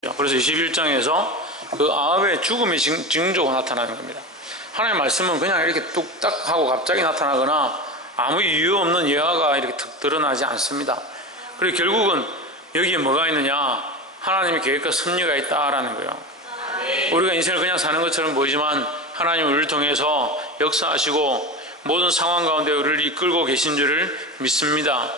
그래서 21장에서 그 아합의 죽음이 징조가 나타나는 겁니다. 하나님의 말씀은 그냥 이렇게 뚝딱 하고 갑자기 나타나거나 아무 이유 없는 예화가 이렇게 툭 드러나지 않습니다. 그리고 결국은 여기에 뭐가 있느냐? 하나님의 계획과 섭리가 있다라는 거예요. 우리가 인생을 그냥 사는 것처럼 보이지만 하나님은 우리를 통해서 역사하시고 모든 상황 가운데 우리를 이끌고 계신 줄을 믿습니다.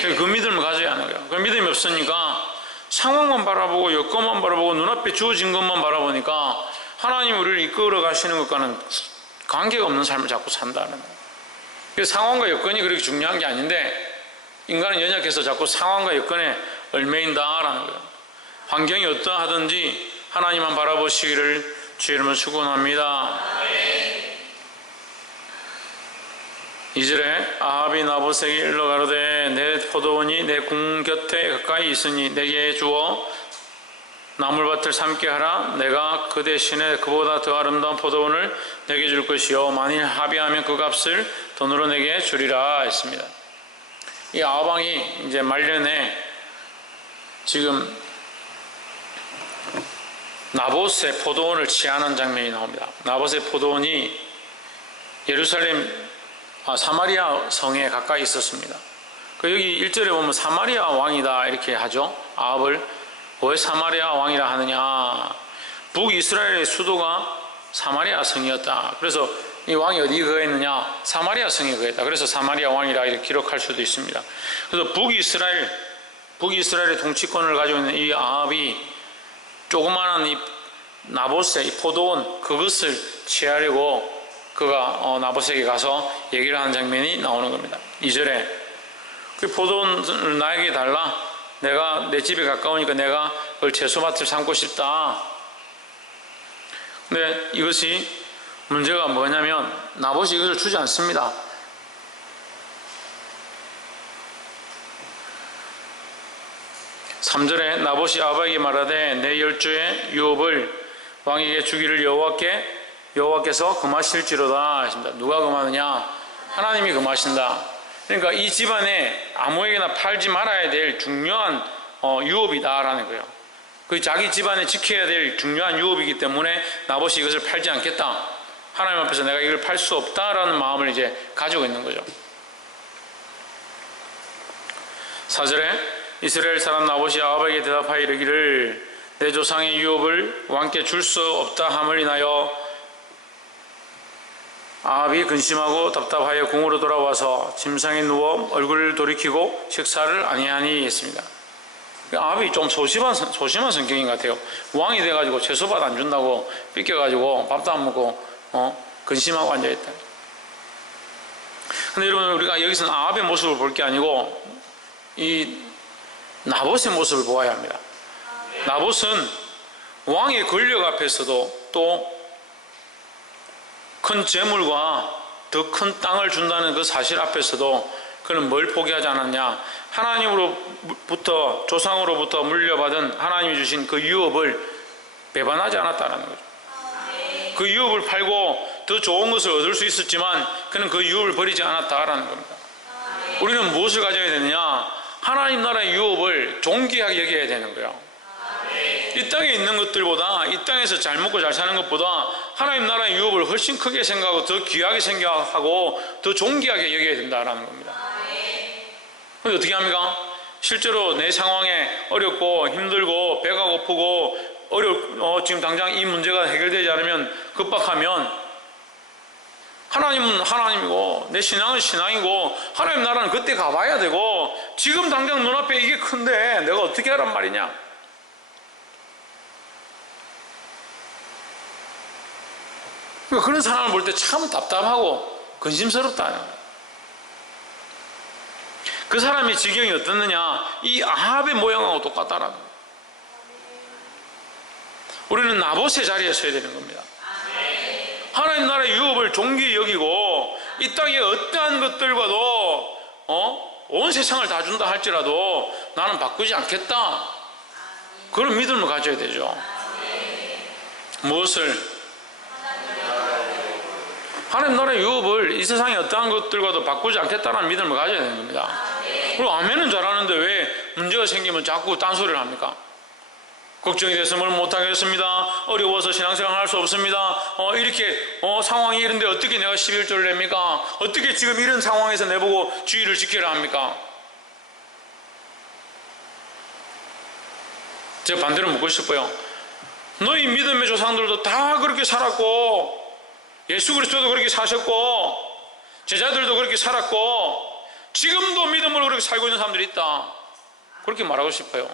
그 믿음을 가져야 하는 거예요. 그 믿음이 없으니까 상황만 바라보고 여건만 바라보고 눈앞에 주어진 것만 바라보니까 하나님 우리를 이끌어 가시는 것과는 관계가 없는 삶을 자꾸 산다는 거예요. 그래서 상황과 여건이 그렇게 중요한 게 아닌데 인간은 연약해서 자꾸 상황과 여건에 얽매인다라는 거예요. 환경이 어떠하든지 하나님만 바라보시기를 주의 이름으로 축원합니다. 2절에 아합이 나봇에게 일러 가로되 내 포도원이 내 궁 곁에 가까이 있으니 내게 주어 나물밭을 삼게 하라. 내가 그 대신에 그보다 더 아름다운 포도원을 내게 줄 것이요 만일 합의하면 그 값을 돈으로 내게 주리라 했습니다. 이 아합 왕이 이제 말년에 지금 나봇의 포도원을 취하는 장면이 나옵니다. 나봇의 포도원이 예루살렘 사마리아 성에 가까이 있었습니다. 여기 1절에 보면 사마리아 왕이다 이렇게 하죠. 아합을 왜 사마리아 왕이라 하느냐? 북이스라엘의 수도가 사마리아 성이었다. 그래서 이 왕이 어디 거했느냐? 사마리아 성에 거했다. 그래서 사마리아 왕이라 이렇게 기록할 수도 있습니다. 그래서 북이스라엘의 통치권을 가지고 있는 이 아합이 조그마한 이 나봇의 이 포도원 그것을 취하려고 그가 나봇에게 가서 얘기를 하는 장면이 나오는 겁니다. 2절에 그 포도원을 나에게 달라. 내가 내 집에 가까우니까 내가 그걸 채소밭을 삼고 싶다. 근데 이것이 문제가 뭐냐면 나봇이 이것을 주지 않습니다. (3절에) 나봇이 아합에게 말하되 내 열조의 유업을 왕에게 주기를 여호와께서 금하실지로다 하십니다. 누가 금하느냐? 하나님이 금하신다. 그러니까 이 집안에 아무에게나 팔지 말아야 될 중요한 유업이다라는 거예요. 그 자기 집안에 지켜야 될 중요한 유업이기 때문에 나봇이 이것을 팔지 않겠다. 하나님 앞에서 내가 이걸 팔 수 없다라는 마음을 이제 가지고 있는 거죠. 4절에 이스라엘 사람 나봇이 아합에게 대답하여 이르기를 내 조상의 유업을 왕께 줄 수 없다 함을 인하여 아합이 근심하고 답답하여 궁으로 돌아와서 침상에 누워 얼굴을 돌이키고 식사를 아니하니 했습니다. 아합이 좀 소심한 성격인 것 같아요. 왕이 돼가지고 채소밭 안 준다고 삐껴가지고 밥도 안 먹고 근심하고 앉아있다. 근데 여러분 우리가 여기서는 아합의 모습을 볼 게 아니고 이 나봇의 모습을 보아야 합니다. 나봇은 왕의 권력 앞에서도 또 큰 재물과 더 큰 땅을 준다는 그 사실 앞에서도 그는 뭘 포기하지 않았냐? 하나님으로부터 조상으로부터 물려받은 하나님이 주신 그 유업을 배반하지 않았다는 거죠. 그 유업을 팔고 더 좋은 것을 얻을 수 있었지만 그는 그 유업을 버리지 않았다라는 겁니다. 우리는 무엇을 가져야 되느냐? 하나님 나라의 유업을 존귀하게 여겨야 되는 거예요. 이 땅에 있는 것들보다 이 땅에서 잘 먹고 잘 사는 것보다 하나님 나라의 유업을 훨씬 크게 생각하고 더 귀하게 생각하고 더 존귀하게 여겨야 된다는 겁니다. 그런데 어떻게 합니까? 실제로 내 상황에 어렵고 힘들고 배가 고프고 지금 당장 이 문제가 해결되지 않으면 급박하면 하나님은 하나님이고 내 신앙은 신앙이고 하나님 나라는 그때 가봐야 되고 지금 당장 눈앞에 이게 큰데 내가 어떻게 하란 말이냐? 그런 사람을 볼 때 참 답답하고 근심스럽다. 그 사람의 지경이 어떻느냐? 이 아합의 모양하고 똑같다라는 거예요. 우리는 나봇의 자리에 서야 되는 겁니다. 하나님 나라의 유업을 존귀히 여기고 이 땅의 어떠한 것들과도 온 세상을 다 준다 할지라도 나는 바꾸지 않겠다. 그런 믿음을 가져야 되죠. 무엇을? 하나님 나라의 유업을 이 세상의 어떠한 것들과도 바꾸지 않겠다는 믿음을 가져야 되는 겁니다. 그리고 아멘은 잘하는데 왜 문제가 생기면 자꾸 딴소리를 합니까? 걱정이 돼서 뭘 못하겠습니다. 어려워서 신앙생활 할 수 없습니다. 이렇게 상황이 이런데 어떻게 내가 11조를 냅니까? 어떻게 지금 이런 상황에서 내보고 주의를 지켜라 합니까? 제가 반대로 묻고 싶어요. 너희 믿음의 조상들도 다 그렇게 살았고, 예수 그리스도도 그렇게 사셨고, 제자들도 그렇게 살았고, 지금도 믿음으로 그렇게 살고 있는 사람들이 있다, 그렇게 말하고 싶어요.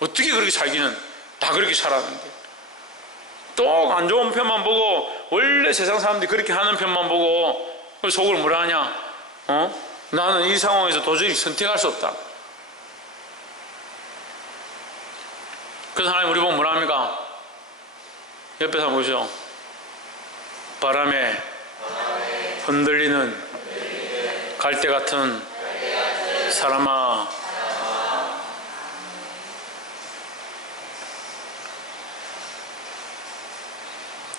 어떻게 그렇게 살기는, 다 그렇게 살았는데. 또 안 좋은 편만 보고, 원래 세상 사람들이 그렇게 하는 편만 보고 속을 뭐라 하냐? 나는 이 상황에서 도저히 선택할 수 없다. 그래서 하나님 우리 보고 뭐라 합니까? 옆에 사람 보시죠. 바람에 흔들리는 갈대 같은 사람아,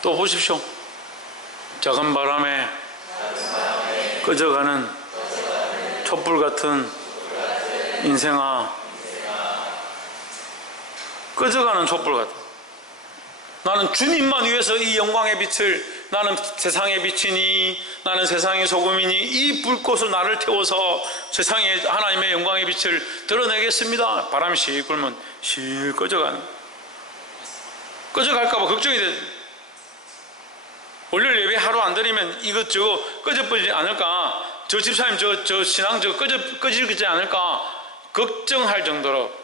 또 보십시오. 작은 바람에 꺼져가는 촛불 같은 인생아, 꺼져가는 촛불 같아. 나는 주님만 위해서 이 영광의 빛을, 나는 세상에 비치니, 나는 세상의 소금이니, 이 불꽃을 나를 태워서 세상에 하나님의 영광의 빛을 드러내겠습니다. 바람이 씩 불면 씩 꺼져가는, 꺼져갈까봐 걱정이 돼. 월요일 예배 하루 안 드리면 이것저것 꺼져버리지 않을까, 저 집사님 저 신앙 꺼지지 않을까 걱정할 정도로.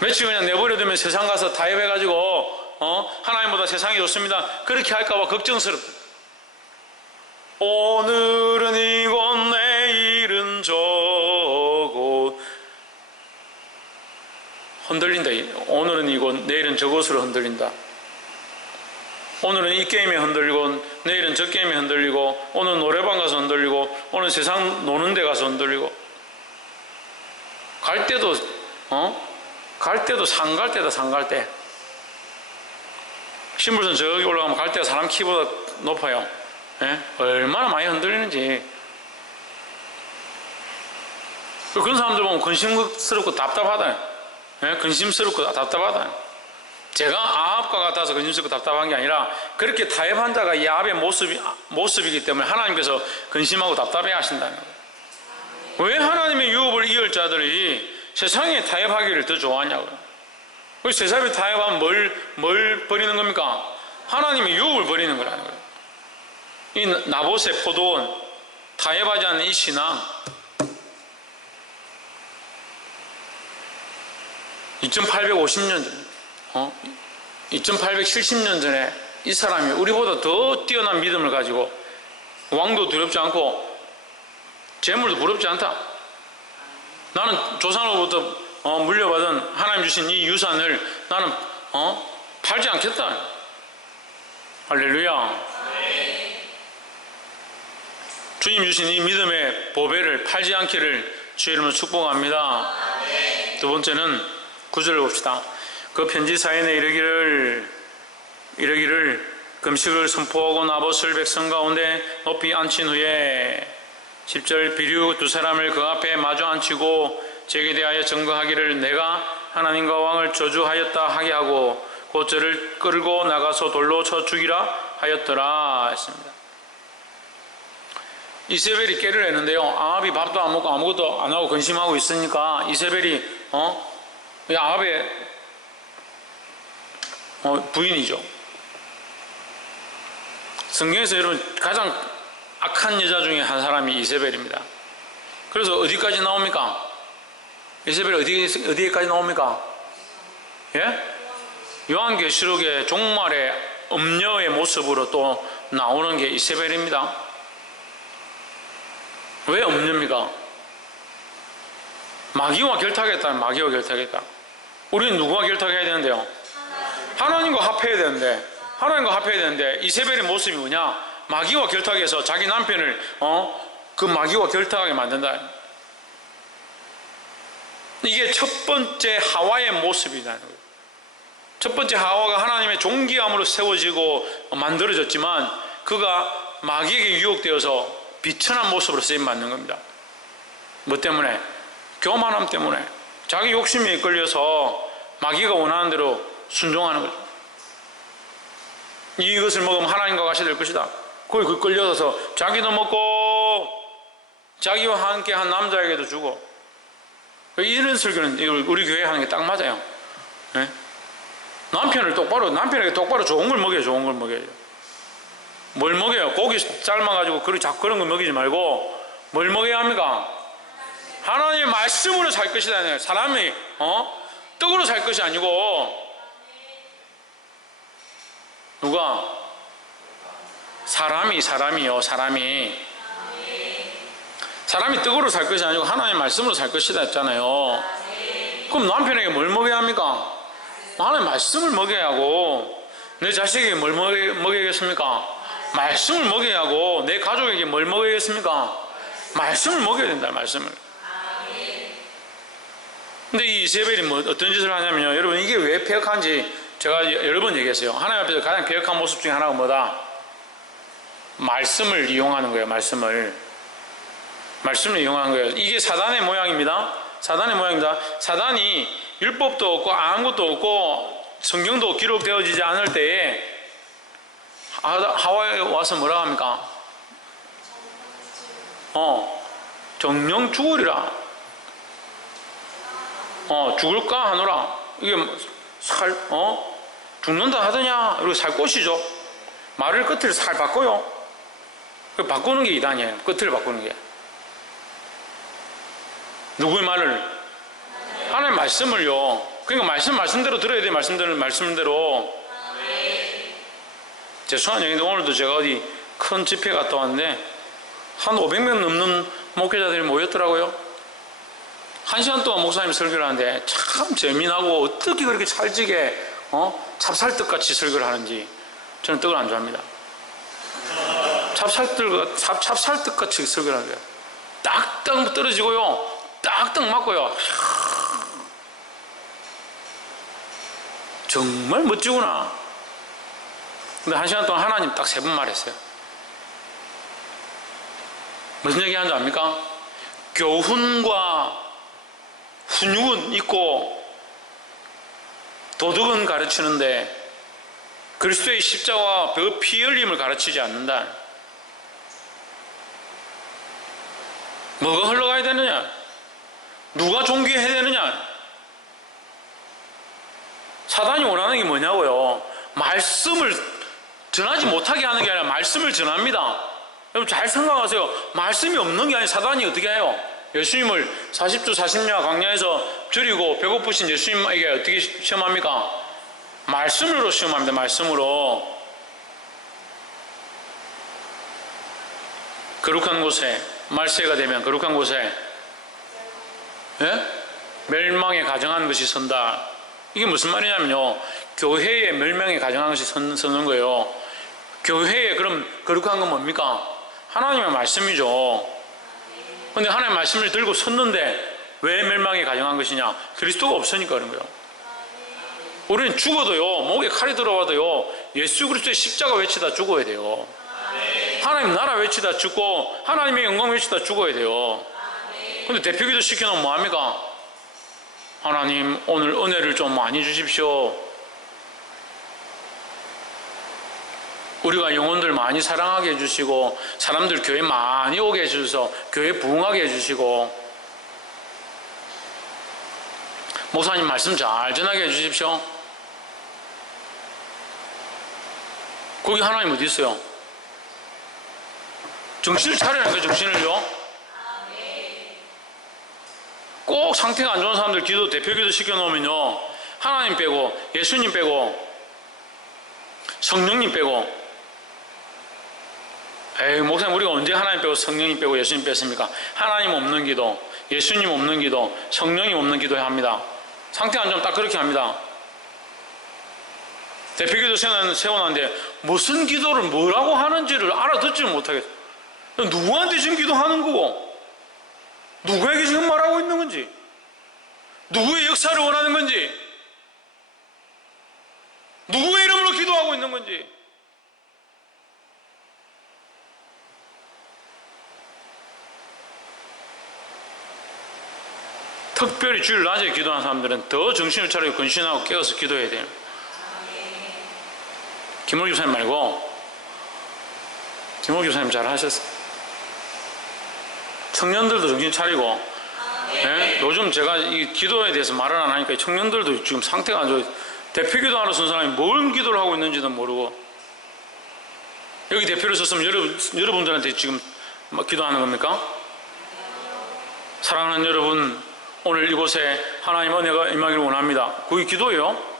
며칠 그냥 내버려두면 세상 가서 타협해가지고 하나님보다 세상이 좋습니다, 그렇게 할까봐 걱정스럽다. 오늘은 이곳 내일은 저곳 흔들린다. 오늘은 이곳 내일은 저곳으로 흔들린다. 오늘은 이 게임에 흔들리고 내일은 저 게임에 흔들리고, 오늘 노래방 가서 흔들리고, 오늘 세상 노는 데 가서 흔들리고, 갈 때도 상갈대다, 상갈대. 신불선 저기 올라가면 갈대가 사람 키보다 높아요. 예? 얼마나 많이 흔들리는지. 그런 사람들 보면 근심스럽고 답답하다. 예? 근심스럽고 답답하다. 제가 아합과 같아서 근심스럽고 답답한 게 아니라, 그렇게 타협한 자가 이 아합의 모습이기 때문에 하나님께서 근심하고 답답해 하신다는 거예요. 왜 하나님의 유업을 이을 자들이 세상에 타협하기를 더 좋아하냐고요. 세상에 타협하면 뭘 버리는 겁니까? 하나님의 유업을 버리는 거라는 거예요. 이 나봇의 포도원, 타협하지 않는 이 신앙, 2850년 전, 2870년 전에 이 사람이 우리보다 더 뛰어난 믿음을 가지고, 왕도 두렵지 않고 재물도 부럽지 않다. 나는 조상으로부터 물려받은 하나님 주신 이 유산을 나는 팔지 않겠다. 할렐루야. 주님 주신 이 믿음의 보배를 팔지 않기를 주의 이름으로 축복합니다. 두 번째는 9절을 봅시다. 그 편지 사인에 이르기를 금식을 선포하고 나봇을 백성 가운데 높이 앉힌 후에 10절 비류 두 사람을 그 앞에 마주 앉히고 제게 대하여 증거하기를 내가 하나님과 왕을 저주하였다 하게 하고 곧 저를 끌고 나가서 돌로 쳐 죽이라 하였더라 했습니다. 이세벨이 깨를 했는데요, 아합이 밥도 안 먹고 아무것도 안 하고 근심하고 있으니까 이세벨이 아합의 부인이죠. 성경에서 여러분 가장 악한 여자 중에 한 사람이 이세벨입니다. 그래서 어디까지 나옵니까? 이세벨 어디에까지 나옵니까? 예? 요한계시록의 종말의 음녀의 모습으로 또 나오는 게 이세벨입니다. 왜 음녀입니까? 마귀와 결탁했다. 마귀와 결탁했다. 우리는 누구와 결탁해야 되는데요? 하나님과 합해야 되는데, 하나님과 합해야 되는데 이세벨의 모습이 뭐냐? 마귀와 결탁해서 자기 남편을 그 마귀와 결탁하게 만든다. 이게 첫 번째 하와의 모습이라는 거예요. 첫 번째 하와가 하나님의 존귀함으로 세워지고 만들어졌지만, 그가 마귀에게 유혹되어서 비천한 모습으로 쓰임받는 겁니다. 뭐 때문에? 교만함 때문에. 자기 욕심에 끌려서 마귀가 원하는 대로 순종하는 거죠. 이것을 먹으면 하나님과 같이 될 것이다. 거기 그 끌려서 자기도 먹고 자기와 함께 한 남자에게도 주고. 이런 설교는 우리 교회 하는 게 딱 맞아요. 네? 남편에게 똑바로 좋은 걸 먹여요. 좋은 걸 먹여요. 뭘 먹여요? 고기 삶아가지고 자꾸 그런 거 먹이지 말고 뭘 먹여야 합니까? 하나님의 말씀으로 살 것이다. 사람이 떡으로 살 것이 아니고 누가? 사람이 떡으로 살 것이 아니고 하나님의 말씀으로 살 것이다 했잖아요. 그럼 남편에게 뭘 먹여야 합니까? 하나님의 말씀을 먹여야 하고, 내 자식에게 뭘 먹여야겠습니까? 말씀을 먹여야 하고, 내 가족에게 뭘 먹여야겠습니까? 말씀을 먹여야 된다. 말씀을. 근데 이 이세벨이 어떤 짓을 하냐면요, 여러분 이게 왜 폐역한지 제가 여러 번 얘기했어요. 하나님 앞에서 가장 폐역한 모습 중에 하나가 뭐다? 말씀을 이용하는 거예요. 말씀을 이용하는 거예요. 이게 사단의 모양입니다. 사단이 율법도 없고 아무것도 없고 성경도 기록되어지지 않을 때에 하와에 와서 뭐라 합니까? 정령 죽으리라. 죽을까 하노라. 이게 죽는다 하더냐? 이렇게 살 것이죠. 말을 끝을 살 바꿔요. 바꾸는 게 이단이에요. 끝을 바꾸는 게. 누구의 말을? 하나님의 말씀을요. 그러니까 말씀대로 들어야 돼요. 말씀대로. 죄송한 얘기인데 오늘도 제가 어디 큰 집회 갔다 왔는데 한 500명 넘는 목회자들이 모였더라고요. 1시간 동안 목사님 설교를 하는데 참 재미나고 어떻게 그렇게 찰지게 찹쌀떡같이 설교를 하는지. 저는 떡을 안 좋아합니다. 찹쌀떡같이 설교를 하는 거예요. 딱딱 떨어지고요, 딱딱 맞고요. 정말 멋지구나. 근데 1시간 동안 하나님 딱 3번 말했어요. 무슨 얘기 하는지 압니까? 교훈과 훈육은 있고 도덕은 가르치는데 그리스도의 십자가와 피 흘림을 가르치지 않는다. 뭐가 흘러가야 되느냐? 누가 존귀해야 되느냐? 사단이 원하는 게 뭐냐고요? 말씀을 전하지 못하게 하는 게 아니라 말씀을 전합니다. 여러분 잘 생각하세요. 말씀이 없는 게 아니라 사단이 어떻게 해요? 예수님을 40주 40야 광야에서 줄이고 배고프신 예수님에게 어떻게 시험합니까? 말씀으로 시험합니다. 말씀으로. 거룩한 곳에, 말세가 되면 거룩한 곳에 멸망에 가정한 것이 선다. 이게 무슨 말이냐면요, 교회에 멸망에 가정한 것이 서는 거예요. 교회에 그럼 거룩한 건 뭡니까? 하나님의 말씀이죠. 근데 하나님의 말씀을 들고 섰는데 왜 멸망에 가정한 것이냐? 그리스도가 없으니까 그런 거예요. 우리는 죽어도요, 목에 칼이 들어와도요, 예수 그리스도의 십자가 외치다 죽어야 돼요. 하나님 나라 외치다 죽고 하나님의 영광 외치다 죽어야 돼요. 근데 대표기도 시켜놓으면 뭐합니까? 하나님 오늘 은혜를 좀 많이 주십시오. 우리가 영혼들 많이 사랑하게 해주시고 사람들 교회 많이 오게 해주셔서 교회 부흥하게 해주시고 목사님 말씀 잘 전하게 해주십시오. 거기 하나님 어디 있어요? 정신을 차리라니까. 정신을요. 꼭 상태가 안 좋은 사람들 대표기도 시켜놓으면요, 하나님 빼고 예수님 빼고 성령님 빼고, 에이 목사님 우리가 언제 하나님 빼고 성령님 빼고 예수님 뺐습니까? 하나님 없는 기도, 예수님 없는 기도, 성령님 없는 기도 합니다. 상태 안 좋으면 딱 그렇게 합니다. 대표기도 세워놨는데 무슨 기도를 뭐라고 하는지를 알아듣지를 못하겠어요. 누구한테 지금 기도하는 거고, 누구에게 지금 말하고 있는 건지, 누구의 역사를 원하는 건지, 누구의 이름으로 기도하고 있는 건지. 특별히 주일 낮에 기도하는 사람들은 더 정신을 차리고 근신하고 깨어서 기도해야 돼요. 김월 교사님 말고, 김월 교사님 잘 하셨어요. 청년들도 정신 차리고, 예? 요즘 제가 이 기도에 대해서 말을 안 하니까 청년들도 지금 상태가 안 좋아요. 대표 기도하러 쓴 사람이 뭘 기도를 하고 있는지도 모르고, 여기 대표를 썼으면 여러분들한테 지금 기도하는 겁니까? 사랑하는 여러분, 오늘 이곳에 하나님 은혜가 임하기를 원합니다. 그게 기도예요.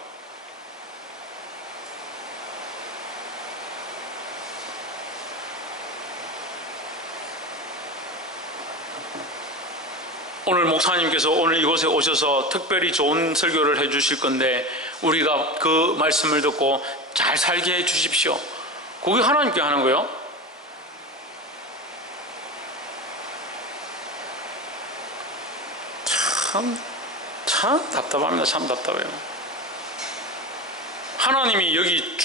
오늘 목사님께서 오늘 이곳에 오셔서 특별히 좋은 설교를 해 주실 건데 우리가 그 말씀을 듣고 잘 살게 해 주십시오. 그게 하나님께 하는 거예요. 참 답답합니다. 참 답답해요. 하나님이 여기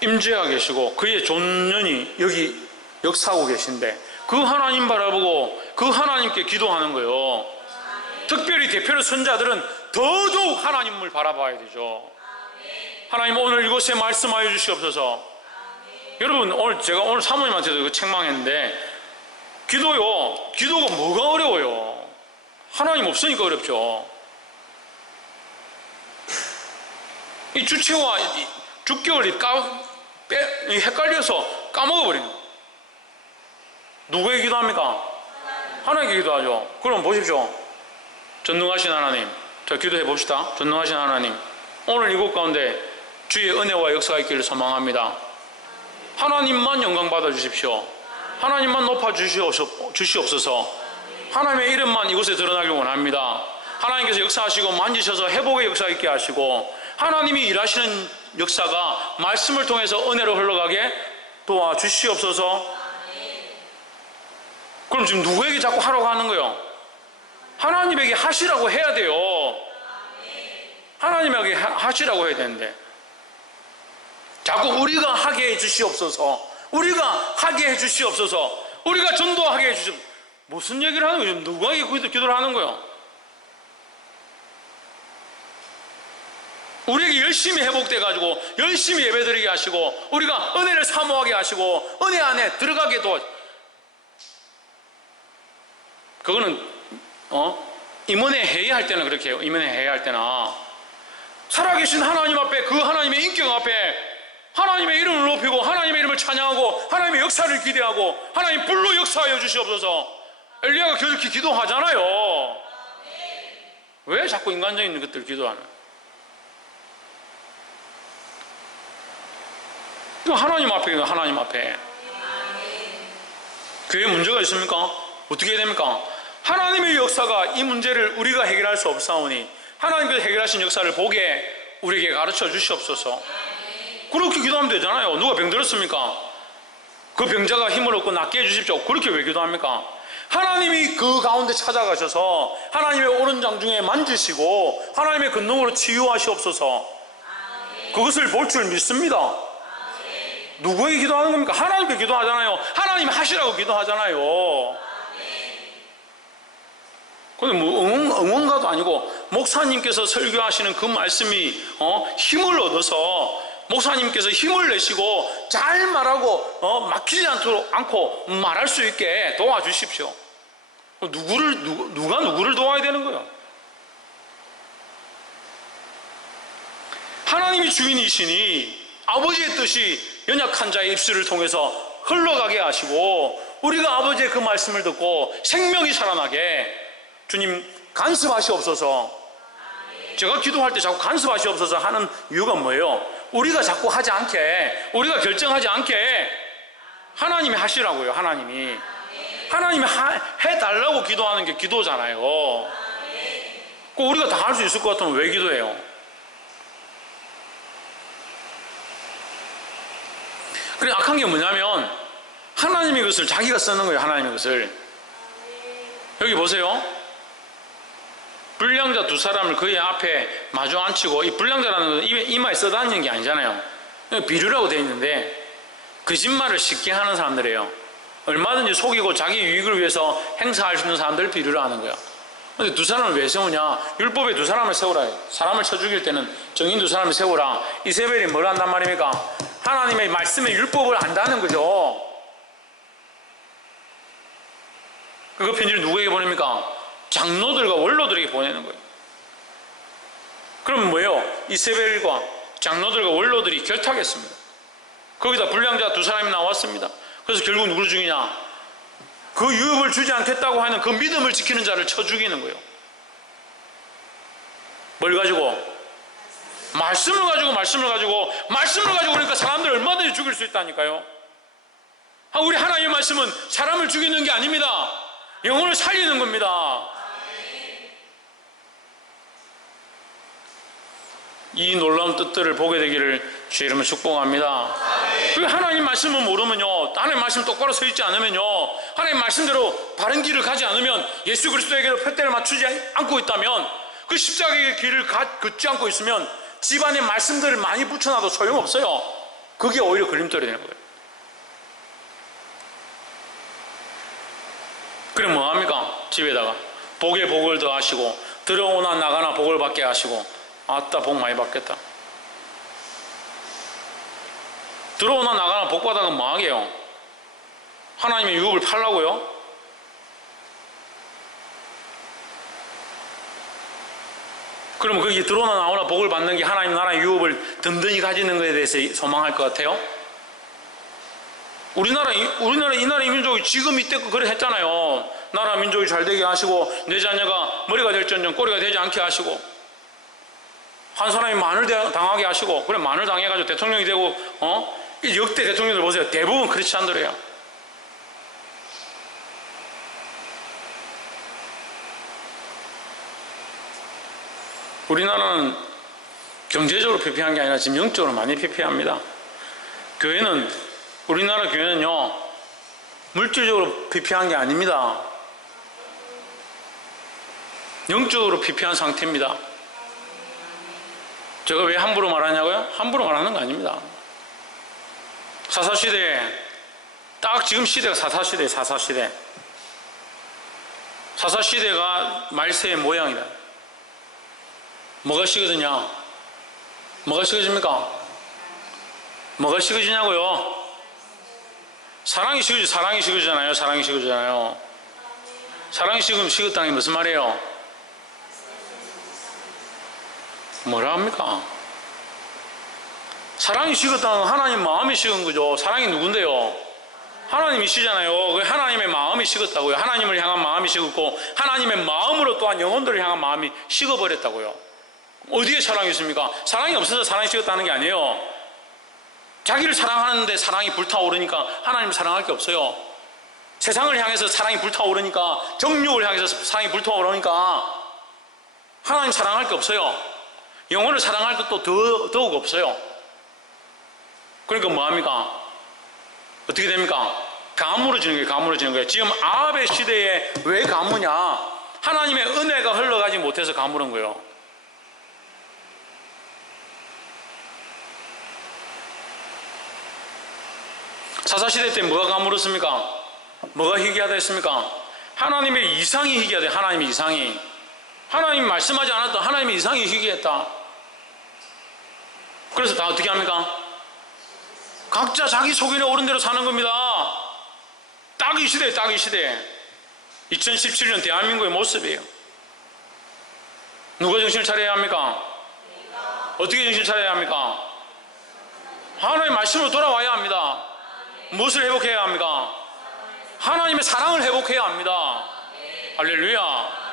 임재하고 계시고 그의 존년이 여기 역사하고 계신데 그 하나님 바라보고 그 하나님께 기도하는 거예요. 특별히 대표로 선 자들은 더더욱 하나님을 바라봐야 되죠. 하나님 오늘 이곳에 말씀하여 주시옵소서. 여러분 제가 오늘 사모님한테도 이거 책망했는데 기도가 뭐가 어려워요? 하나님 없으니까 어렵죠. 이 주체와 주격을 헷갈려서 까먹어버린 거예요. 누구에게 기도합니까? 하나님께 기도하죠. 그럼 보십시오. 전능하신 하나님, 자 기도해 봅시다. 전능하신 하나님, 오늘 이곳 가운데 주의 은혜와 역사가 있기를 소망합니다. 하나님만 영광 받아 주십시오. 하나님만 높아 주시옵소서. 하나님의 이름만 이곳에 드러나길 원합니다. 하나님께서 역사하시고 만지셔서 회복의 역사 있게 하시고 하나님이 일하시는 역사가 말씀을 통해서 은혜로 흘러가게 도와주시옵소서. 그럼 지금 누구에게 자꾸 하라고 하는 거예요? 하나님에게 하시라고 해야 돼요. 하나님에게 하시라고 해야 되는데 자꾸 우리가 하게 해 주시옵소서, 우리가 하게 해 주시옵소서, 우리가 전도하게 해 주시옵소서. 무슨 얘기를 하는 거예요? 누구에게 기도를 하는 거예요? 우리에게 열심히 회복돼 가지고 열심히 예배드리게 하시고 우리가 은혜를 사모하게 하시고 은혜 안에 들어가게 그거는 임원회 회의할 때는 그렇게 해요. 임원회 회의할 때나 살아계신 하나님 앞에 그 하나님의 인격 앞에 하나님의 이름을 높이고 하나님의 이름을 찬양하고 하나님의 역사를 기대하고 하나님 불로 역사하여 주시옵소서. 엘리야가 그렇게 기도하잖아요. 왜 자꾸 인간적인 것들 기도하는? 하나님 앞에 그게 문제가 있습니까? 어떻게 해야 됩니까? 하나님의 역사가 이 문제를 우리가 해결할 수 없사오니 하나님께서 해결하신 역사를 보게 우리에게 가르쳐 주시옵소서. 그렇게 기도하면 되잖아요. 누가 병들었습니까? 그 병자가 힘을 얻고 낫게 해주십시오. 그렇게 왜 기도합니까? 하나님이 그 가운데 찾아가셔서 하나님의 오른장 중에 만지시고 하나님의 근능으로 치유하시옵소서. 그것을 볼 줄 믿습니다. 누구에게 기도하는 겁니까? 하나님께 기도하잖아요. 하나님이 하시라고 기도하잖아요. 근데 뭐 응원가도 아니고 목사님께서 설교하시는 그 말씀이 힘을 얻어서 목사님께서 힘을 내시고 잘 말하고 막히지 않고 말할 수 있게 도와주십시오. 누가 누구를 도와야 되는 거예요? 하나님이 주인이시니 아버지의 뜻이 연약한 자의 입술을 통해서 흘러가게 하시고 우리가 아버지의 그 말씀을 듣고 생명이 살아나게 주님 간섭하시옵소서. 제가 기도할 때 자꾸 간섭하시옵소서 하는 이유가 뭐예요? 우리가 자꾸 하지 않게, 우리가 결정하지 않게 하나님이 하시라고요. 하나님이 해달라고 기도하는 게 기도잖아요. 우리가 다 할 수 있을 것 같으면 왜 기도해요? 그래 악한 게 뭐냐면 하나님의 것을 자기가 쓰는 거예요. 하나님의 것을. 여기 보세요. 불량자 두 사람을 그의 앞에 마주 앉히고, 이 불량자라는 건 이마에 써다니는 게 아니잖아요. 비유라고 되어 있는데 거짓말을 쉽게 하는 사람들이에요. 얼마든지 속이고 자기 유익을 위해서 행사할 수 있는 사람들 비유를 하는 거예요. 근데 두 사람을 왜 세우냐? 율법에 두 사람을 세우라. 사람을 쳐 죽일 때는 정인 두 사람을 세우라. 이세벨이 뭘 한단 말입니까? 하나님의 말씀의 율법을 안다는 거죠. 그 편지를 누구에게 보냅니까? 장로들과 원로들에게 보내는 거예요. 그럼 뭐예요? 이세벨과 장로들과 원로들이 결탁했습니다. 거기다 불량자 두 사람이 나왔습니다. 그래서 결국 누구를 죽이냐? 그 유업을 주지 않겠다고 하는 그 믿음을 지키는 자를 쳐 죽이는 거예요. 뭘 가지고? 말씀을 가지고 그러니까 사람들 얼마든지 죽일 수 있다니까요. 우리 하나님의 말씀은 사람을 죽이는 게 아닙니다. 영혼을 살리는 겁니다. 이 놀라운 뜻들을 보게 되기를 주의 이름으로 축복합니다. 그 하나님 말씀을 모르면요, 하나님 말씀 똑바로 서 있지 않으면요, 하나님 말씀대로 바른 길을 가지 않으면, 예수 그리스도에게도 표대를 맞추지 않고 있다면, 그 십자가의 길을 걷지 않고 있으면 집안에 말씀들을 많이 붙여놔도 소용없어요. 그게 오히려 걸림돌이 되는 거예요. 그럼 뭐합니까? 집에다가 복에 복을 더하시고 들어오나 나가나 복을 받게 하시고, 아따 복 많이 받겠다. 들어오나 나가나 복 받아가 뭐하게요? 하나님의 유업을 팔라고요? 그럼 거기 들어오나 나오나 복을 받는 게 하나님 나라의 유업을 든든히 가지는 것에 대해서 소망할 것 같아요? 우리나라 이 나라 민족이 지금 이때 그래 했잖아요. 나라 민족이 잘 되게 하시고 내 자녀가 머리가 될전정 꼬리가 되지 않게 하시고, 한 사람이 만을 당하게 하시고, 그래 만을 당해가지고 대통령이 되고, 역대 대통령들 보세요. 대부분 그렇지 않더래요. 우리나라는 경제적으로 피폐한 게 아니라 지금 영적으로 많이 피폐합니다. 우리나라 교회는요, 물질적으로 피폐한 게 아닙니다. 영적으로 피폐한 상태입니다. 제가 왜 함부로 말하냐고요? 함부로 말하는 거 아닙니다. 사사시대에, 딱 지금 시대가 사사시대예요. 사사시대. 사사시대가 말세의 모양이다. 뭐가 식어지냐? 뭐가 식어집니까? 뭐가 식어지냐고요? 사랑이 식어지잖아요. 사랑이 식었다는 게 무슨 말이에요? 뭐라 합니까? 사랑이 식었다는 건 하나님 마음이 식은 거죠. 사랑이 누군데요? 하나님이시잖아요. 하나님의 마음이 식었다고요. 하나님을 향한 마음이 식었고, 하나님의 마음으로 또한 영혼들을 향한 마음이 식어버렸다고요. 어디에 사랑이 있습니까? 사랑이 없어서 사랑이 식었다는 게 아니에요. 자기를 사랑하는데 사랑이 불타오르니까 하나님을 사랑할 게 없어요. 세상을 향해서 사랑이 불타오르니까, 정욕을 향해서 사랑이 불타오르니까 하나님 사랑할 게 없어요. 영혼을 사랑할 것도 더욱 없어요. 그러니까 뭐합니까? 어떻게 됩니까? 가물어지는 거예요. 지금 아합의 시대에 왜 가무냐? 하나님의 은혜가 흘러가지 못해서 가물은 거예요. 사사시대 때 뭐가 가물었습니까? 뭐가 희귀하다 했습니까? 하나님의 이상이 희귀하다. 하나님의 이상이. 하나님 말씀하지 않았던 하나님의 이상이 희귀했다. 그래서 다 어떻게 합니까? 각자 자기 속인에 오른 대로 사는 겁니다. 딱 이 시대에, 딱 이 시대에. 2017년 대한민국의 모습이에요. 누가 정신을 차려야 합니까? 어떻게 정신을 차려야 합니까? 하나님의 말씀으로 돌아와야 합니다. 무엇을 회복해야 합니까? 하나님의 사랑을 회복해야 합니다. 할렐루야.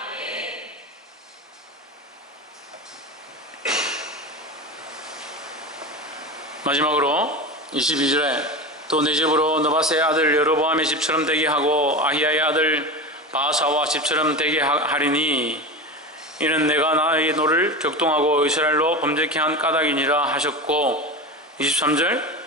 마지막으로 22절에 또 내 집으로 느바세의 아들 여로보암의 집처럼 되게 하고 아히야의 아들 바아사와 집처럼 되게 하리니 이는 내가 나의 노를 격동하고 이스라엘로 범죄케 한 까닭이니라 하셨고, 23절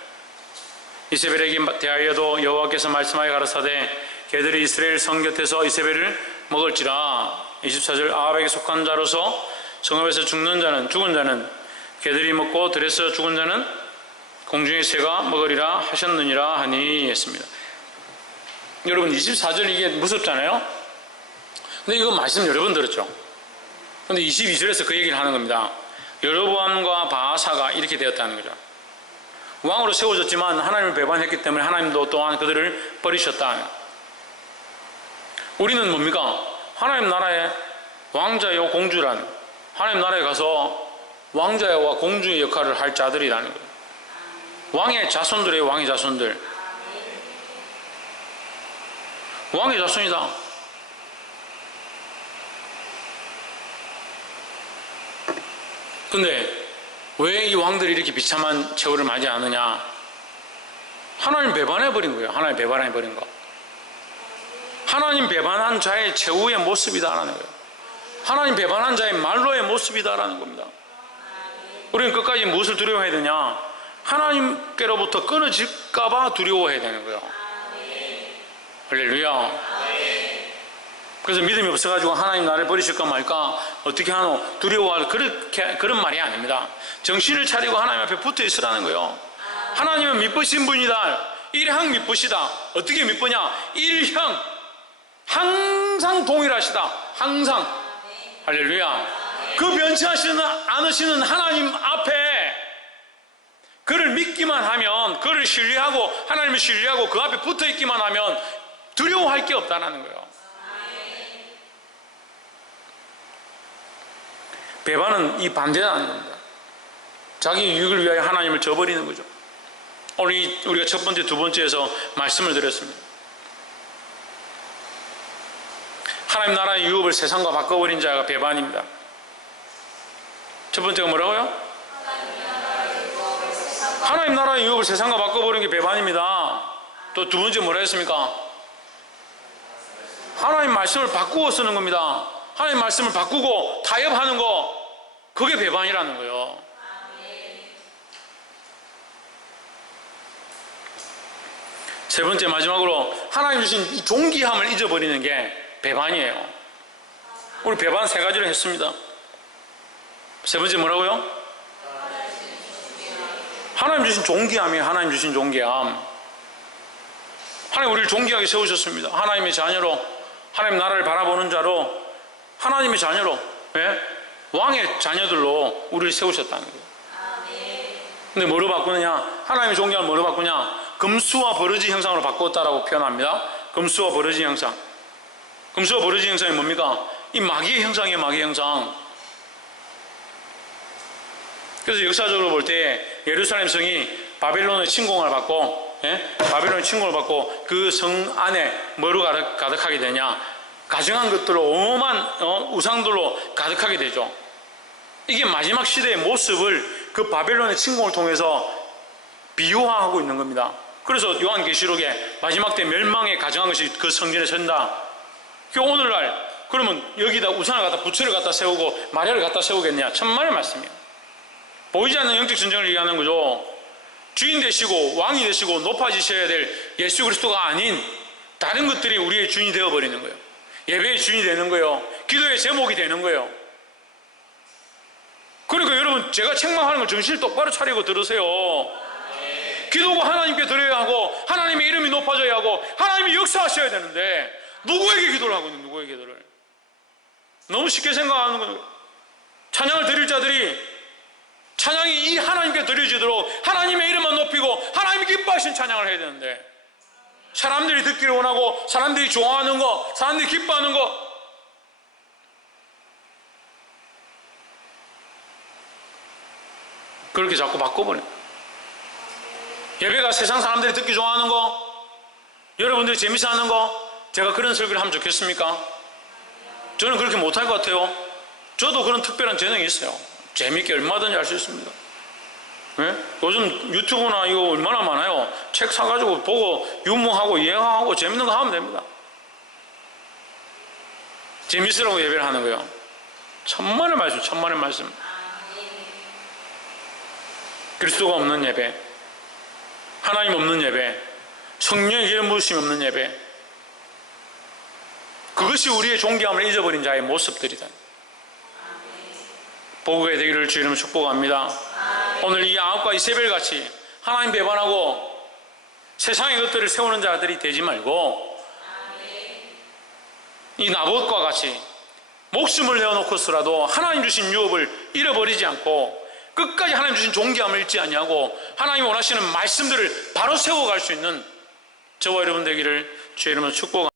이세벨에게 대하여도 여호와께서 말씀하여 가라사대 걔들이 이스라엘 성 곁에서 이세벨을 먹을지라. 24절 아합에게 속한 자로서 성읍에서 죽은 자는 걔들이 먹고 들에서 죽은 자는 공중의 새가 먹으리라 하셨느니라 하니 했습니다. 여러분 24절 이게 무섭잖아요. 근데 이거 말씀 여러 번 들었죠. 근데 22절에서 그 얘기를 하는 겁니다. 여로보암과 바아사가 이렇게 되었다는 거죠. 왕으로 세워졌지만 하나님을 배반했기 때문에 하나님도 또한 그들을 버리셨다. 우리는 뭡니까? 하나님 나라의 왕자요 공주란, 하나님 나라에 가서 왕자와 공주의 역할을 할 자들이라는 거예요. 왕의 자손들이에요. 왕의 자손들. 왕의 자손이다. 근데 왜 이 왕들이 이렇게 비참한 최후를 맞이하느냐? 하나님 배반해버린 거예요. 하나님 배반해버린 거. 하나님 배반한 자의 최후의 모습이다라는 거예요. 하나님 배반한 자의 말로의 모습이다라는 겁니다. 우리는 끝까지 무엇을 두려워해야 되냐? 하나님께로부터 끊어질까봐 두려워해야 되는 거예요. 할렐루야. 그래서 믿음이 없어가지고 하나님 나를 버리실까 말까 어떻게 하노? 두려워할 그런 말이 아닙니다. 정신을 차리고 하나님 앞에 붙어 있으라는 거예요. 하나님은 미쁘신 분이다. 일형 미쁘시다. 어떻게 미쁘냐? 일형 항상 동일하시다. 항상. 할렐루야. 그 변치하시는 않으시는 하나님 앞에 그를 믿기만 하면, 그를 신뢰하고 하나님을 신뢰하고 그 앞에 붙어 있기만 하면 두려워할 게 없다는 거예요. 배반은 이 반대라는 겁니다. 자기 유익을 위하여 하나님을 저버리는 거죠. 오늘 우리가 첫 번째, 두 번째에서 말씀을 드렸습니다. 하나님 나라의 유업을 세상과 바꿔버린 자가 배반입니다. 첫 번째가 뭐라고요? 하나님 나라의 유업을 세상과 바꿔버린 게 배반입니다. 또 두 번째 뭐라 했습니까? 하나님 말씀을 바꾸어 쓰는 겁니다. 하나님 말씀을 바꾸고 타협하는 거, 그게 배반이라는 거예요. 세 번째, 마지막으로 하나님 주신 이 존귀함을 잊어버리는 게 배반이에요. 우리 배반 세 가지를 했습니다. 세 번째 뭐라고요? 하나님 주신 존귀함이에요. 하나님 주신 존귀함. 하나님 우리를 존귀하게 세우셨습니다. 하나님의 자녀로, 하나님 나라를 바라보는 자로, 하나님의 자녀로, 예? 왕의 자녀들로 우리를 세우셨다는 거예요. 근데 뭐로 바꾸느냐? 하나님의 존귀함을 뭐로 바꾸냐? 금수와 버러지 형상으로 바꿨다라고 표현합니다. 금수와 버러지 형상. 금수와 버러지 형상이 뭡니까? 이 마귀의 형상이에요. 마귀의 형상. 그래서 역사적으로 볼 때 예루살렘 성이 바벨론의 침공을 받고, 예? 바벨론의 침공을 받고 그 성 안에 뭐로 가득하게 되냐? 가증한 것들로, 어마어마한 우상들로 가득하게 되죠. 이게 마지막 시대의 모습을 그 바벨론의 침공을 통해서 비유화하고 있는 겁니다. 그래서 요한계시록에 마지막 때 멸망에 가증한 것이 그 성전에 선다. 오늘날 그러면 여기다 우상을 갖다, 부처를 갖다 세우고 마리아를 갖다 세우겠냐? 천만의 말씀이에요. 보이지 않는 영적 전쟁을 얘기하는 거죠. 주인 되시고 왕이 되시고 높아지셔야 될 예수 그리스도가 아닌 다른 것들이 우리의 주인이 되어버리는 거예요. 예배의 주인이 되는 거예요. 기도의 제목이 되는 거예요. 그러니까 여러분, 제가 책망하는 걸 정신을 똑바로 차리고 들으세요. 기도가 하나님께 드려야 하고 하나님의 이름이 높아져야 하고 하나님이 역사하셔야 되는데 누구에게 기도를 하고 있는, 누구에게 기도를? 너무 쉽게 생각하는 거예요. 찬양을 드릴 자들이 찬양이 이 하나님께 드려지도록 하나님의 이름만 높이고 하나님이 기뻐하신 찬양을 해야 되는데, 사람들이 듣기를 원하고 사람들이 좋아하는 거, 사람들이 기뻐하는 거, 그렇게 자꾸 바꿔버려요. 예배가 세상 사람들이 듣기 좋아하는 거, 여러분들이 재밌어 하는 거, 제가 그런 설교를 하면 좋겠습니까? 저는 그렇게 못할 것 같아요. 저도 그런 특별한 재능이 있어요. 재밌게 얼마든지 할 수 있습니다. 네? 요즘 유튜브나 이거 얼마나 많아요. 책 사가지고 보고 유머하고 이해하고 재밌는 거 하면 됩니다. 재밌으라고 예배를 하는 거예요. 천만의 말씀, 천만의 말씀. 그리스도가 없는 예배, 하나님 없는 예배, 성령의 기름 부으심이 없는 예배, 그것이 우리의 존귀함을 잊어버린 자의 모습들이다. 복음의 되기를 주의 이름으로 축복합니다. 오늘 이 아합과 이세벨같이 하나님 배반하고 세상의 것들을 세우는 자들이 되지 말고 이 나봇과 같이 목숨을 내어놓고서라도 하나님 주신 유업을 잃어버리지 않고 끝까지 하나님 주신 존귀함을 잃지 아니하고 하나님이 원하시는 말씀들을 바로 세워갈 수 있는 저와 여러분 되기를 주의 이름으로 축복합니다.